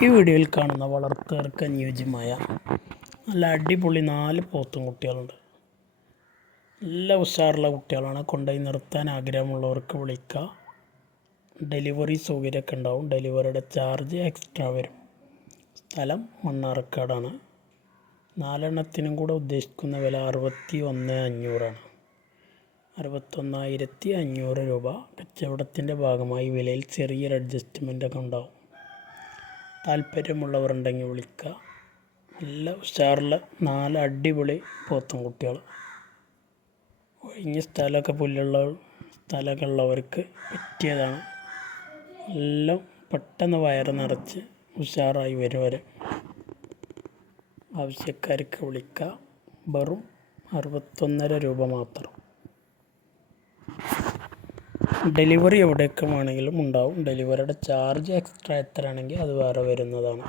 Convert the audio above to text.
ഈ വീഡിയോയിൽ കാണുന്ന വളർത്തുകാർക്ക് അനുയോജ്യമായ നല്ല അടിപൊളി 4 പോത്തും കുട്ടികളുണ്ട്. നല്ല ഉഷാറുള്ള കുട്ടികളാണ്. കൊണ്ടുപോയി നിർത്താൻ ആഗ്രഹമുള്ളവർക്ക് വിളിക്കുക. ഡെലിവറി സൗകര്യമൊക്കെ ഉണ്ടാവും. ഡെലിവറിയുടെ ചാർജ് എക്സ്ട്രാ വരും. സ്ഥലം മണ്ണാർക്കാടാണ്. 4 എണ്ണത്തിനും കൂടെ ഉദ്ദേശിക്കുന്ന വില 61,500 ആണ്. 61,500 രൂപ. കച്ചവടത്തിൻ്റെ ഭാഗമായി വിലയിൽ ചെറിയൊരു അഡ്ജസ്റ്റ്മെൻ്റൊക്കെ ഉണ്ടാവും. താല്പര്യമുള്ളവരുണ്ടെങ്കിൽ വിളിക്കുക. നല്ല ഉഷാറുള്ള 4 അടിപൊളി പോത്തും കുട്ടികൾ. ഒഴിഞ്ഞ സ്ഥലമൊക്കെ പുല്ലുള്ള സ്ഥലമൊക്കെ ഉള്ളവർക്ക് പറ്റിയതാണ്. എല്ലാം പെട്ടെന്ന് വയറ് നിറച്ച് ഉഷാറായി വരും. ആവശ്യക്കാർക്ക് വിളിക്കുക. വെറും 61,500 രൂപ മാത്രം. ഡെലിവറി എവിടേക്ക് വേണമെങ്കിലും ഉണ്ടാവും. ഡെലിവറിയുടെ ചാർജ് എക്സ്ട്രാ എത്രയാണെങ്കിൽ അത് വേറെ വരുന്നതാണ്.